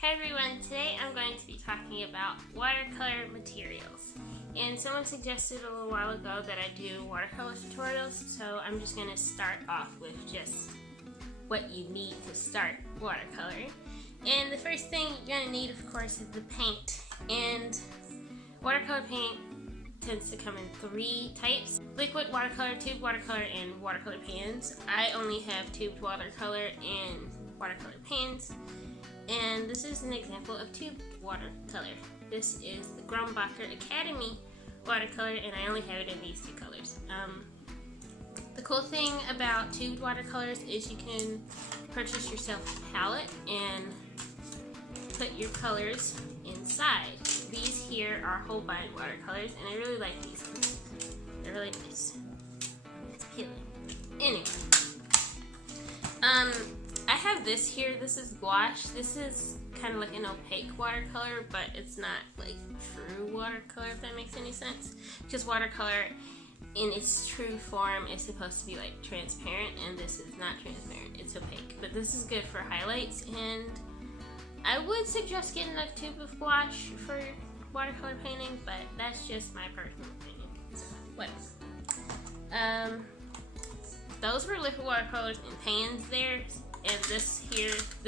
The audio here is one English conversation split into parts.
Hey everyone, today I'm going to be talking about watercolor materials. And someone suggested a little while ago that I do watercolor tutorials, so I'm just going to start off with just what you need to start watercoloring. And the first thing you're going to need, of course, is the paint. And watercolor paint tends to come in three types: liquid watercolor, tube watercolor, and watercolor pans. I only have tubed watercolor and watercolor pans. And this is an example of tubed watercolor. This is the Gouache Academy watercolor, and I only have it in these two colors. The cool thing about tubed watercolors is you can purchase yourself a palette and put your colors inside. These here are Holbein watercolors, and I really like these ones. They're really nice. It's appealing. Anyway, I have this here. This is Gouache. This is kind of like an opaque watercolor, but it's not like true watercolor, if that makes any sense. Because watercolor in its true form is supposed to be like transparent, and this is not transparent. It's opaque. But this is good for highlights, and I would suggest getting a tube of Gouache for watercolor painting, but that's just my personal opinion. So, whatever. Those were liquid watercolors and pans there. And this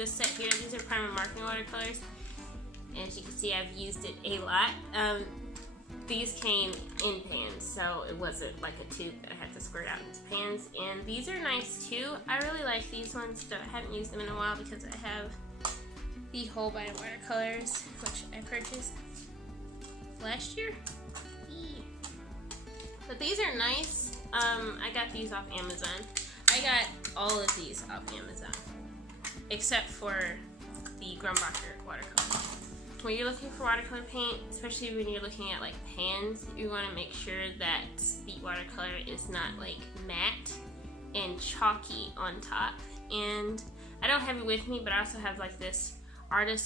set here, these are Prima marking watercolors. And as you can see, I've used it a lot. These came in pans, so it wasn't like a tube that I had to squirt out into pans. And these are nice too. I really like these ones, though I haven't used them in a while because I have the Holbein watercolors, which I purchased last year. But these are nice. I got these off Amazon. I got all of these off Amazon, except for the Gouache watercolor. When you're looking for watercolor paint, especially when you're looking at like pans, you want to make sure that the watercolor is not like matte and chalky on top. And I don't have it with me, but I also have like this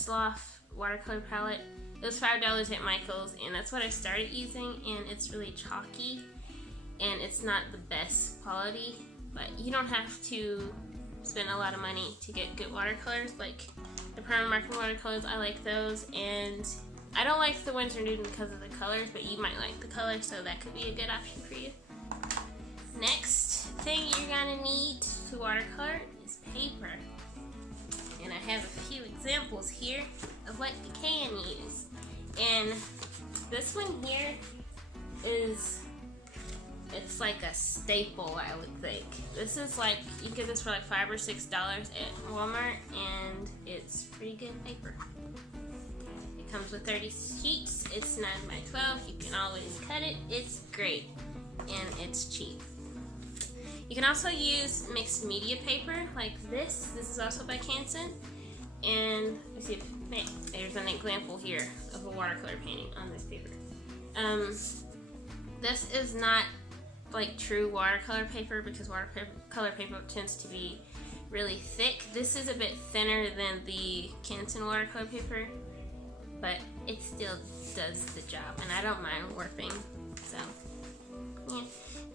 Loft watercolor palette. It was $5 at Michael's, and that's what I started using, and it's really chalky, and it's not the best quality. But you don't have to spend a lot of money to get good watercolors. Like the Prima marking watercolors, I like those. And I don't like the Winsor because of the colors, but you might like the colors, so that could be a good option for you. Next thing you're gonna need to watercolor is paper. And I have a few examples here of what you can use. And this one here it's like a staple, I would think. This is like, you get this for like $5 or $6 at Walmart, and it's pretty good paper. It comes with 30 sheets. It's 9 by 12. You can always cut it. It's great, and it's cheap. You can also use mixed media paper like this. This is also by Canson. And let's see if there's an example here of a watercolor painting on this paper. This is not like true watercolor paper because watercolor paper tends to be really thick. This is a bit thinner than the Canson watercolor paper, but it still does the job, and I don't mind warping. So yeah.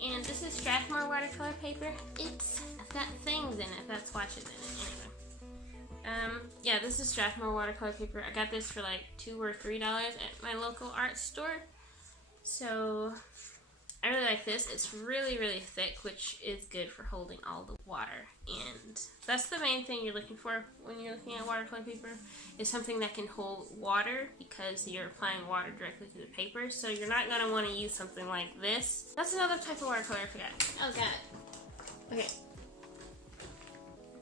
And this is Strathmore watercolor paper. It's got things in it. That's watches in it. Anyway. Yeah, this is Strathmore watercolor paper. I got this for like $2 or $3 at my local art store. So I really like this. It's really, really thick, which is good for holding all the water. And that's the main thing you're looking for when you're looking at watercolor paper, is something that can hold water, because you're applying water directly to the paper. So you're not going to want to use something like this. That's another type of watercolor I forgot. Oh, got it. Okay.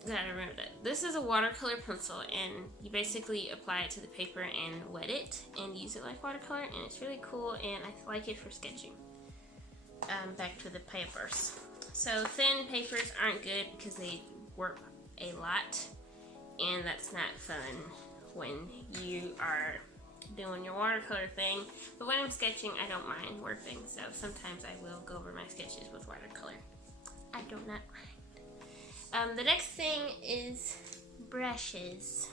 Gotta remember that. This is a watercolor pencil, and you basically apply it to the paper and wet it and use it like watercolor, and it's really cool, and I like it for sketching. Back to the papers. So thin papers aren't good because they warp a lot, and that's not fun when you are doing your watercolor thing. But when I'm sketching, I don't mind warping, so sometimes I will go over my sketches with watercolor. I do not mind. The next thing is brushes.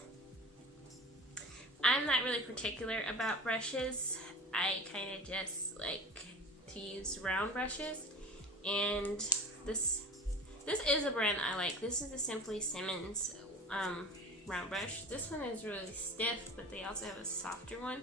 I'm not really particular about brushes. I kind of just like to use round brushes, and this is a brand I like. This is the Simmons round brush. This one is really stiff, but they also have a softer one.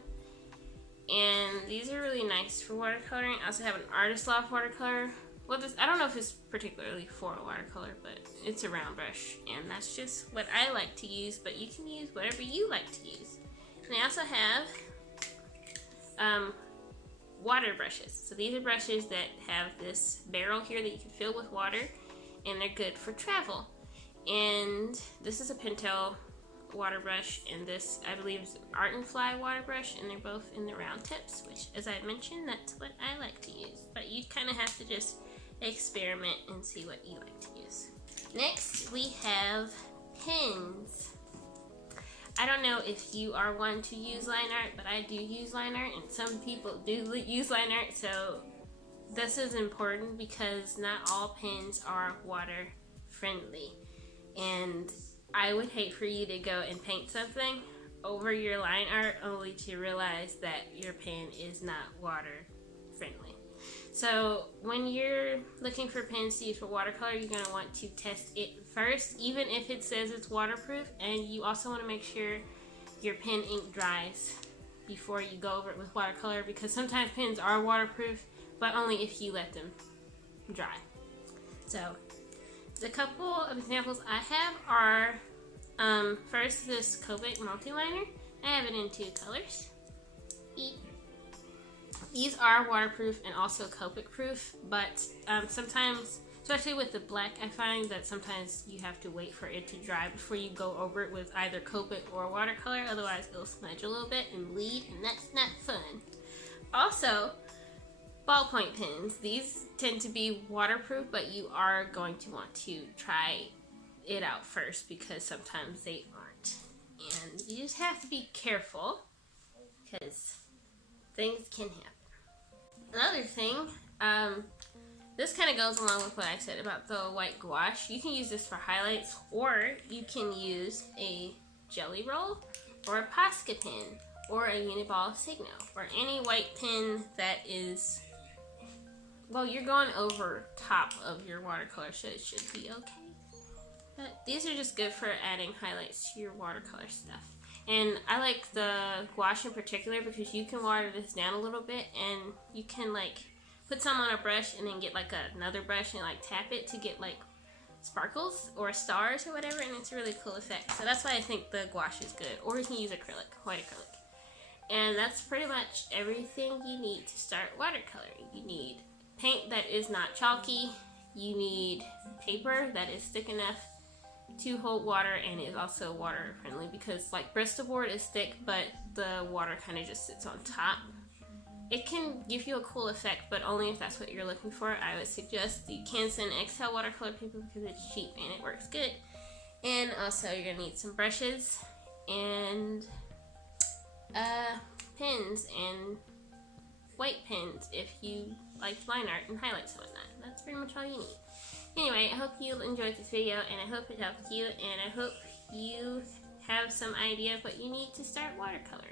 And these are really nice for watercoloring. I also have an Artist Loft watercolor. Well, this, I don't know if it's particularly for a watercolor, but it's a round brush. And that's just what I like to use, but you can use whatever you like to use. And I also have water brushes. So these are brushes that have this barrel here that you can fill with water, and they're good for travel. And this is a Pentel water brush, and this I believe is an Art and Fly water brush, and they're both in the round tips, which, as I mentioned, that's what I like to use. But you kind of have to just experiment and see what you like to use. Next, we have pens. I don't know if you are one to use line art, but I do use line art, and some people do use line art, so this is important because not all pens are water friendly. And I would hate for you to go and paint something over your line art only to realize that your pen is not water friendly. So when you're looking for pens to use for watercolor, you're going to want to test it first, even if it says it's waterproof. And you also want to make sure your pen ink dries before you go over it with watercolor, because sometimes pens are waterproof, but only if you let them dry. So the couple of examples I have are first this Copic Multiliner. I have it in 2 colors. These are waterproof and also Copic proof, but sometimes, especially with the black, I find that sometimes you have to wait for it to dry before you go over it with either Copic or watercolor, otherwise it'll smudge a little bit and bleed, and that's not fun. Also, ballpoint pens. These tend to be waterproof, but you are going to want to try it out first because sometimes they aren't. And you just have to be careful because things can happen. Another thing, this kind of goes along with what I said about the white gouache. You can use this for highlights, or you can use a Gellyroll or a Posca pen or a Uniball Signo or any white pen that is, well, you're going over top of your watercolor, so it should be okay. But these are just good for adding highlights to your watercolor stuff. And I like the gouache in particular because you can water this down a little bit, and you can like put some on a brush and then get like another brush and like tap it to get like sparkles or stars or whatever, and it's a really cool effect. So that's why I think the gouache is good. Or you can use acrylic, white acrylic. And that's pretty much everything you need to start watercoloring. You need paint that is not chalky. You need paper that is thick enough to hold water and is also water friendly, because like Bristol board is thick but the water kind of just sits on top. It can give you a cool effect, but only if that's what you're looking for. I would suggest the Canson XL watercolor paper because it's cheap and it works good. And also you're gonna need some brushes and pens and white pens if you like line art and highlights and whatnot. That's pretty much all you need. Anyway, I hope you enjoyed this video, and I hope it helped you, and I hope you have some idea of what you need to start watercoloring.